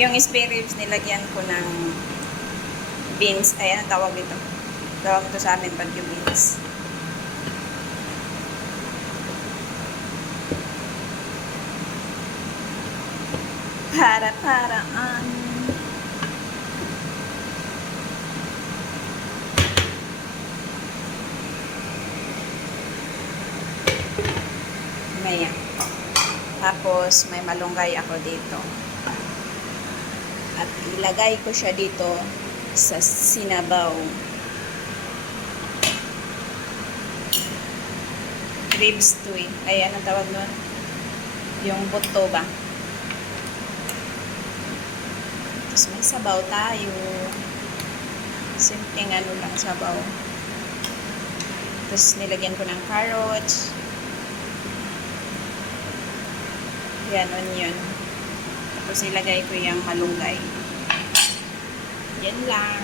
Yung spare ribs, nilagyan ko ng beans. Ayan, ang tawag ito. Tawag ito sa amin bagyo beans. Para-paraan. Maya. Tapos, may malunggay ako dito. At ilagay ko siya dito sa sinabaw. Ribs to eh. Ayan ang tawag nun. Yung buto ba? Tapos may sabaw tayo. Simpleng ano lang sabaw. Tapos nilagyan ko ng carrots. Yan, onion. Tapos ilagay ko yung malunggay. Yan lang.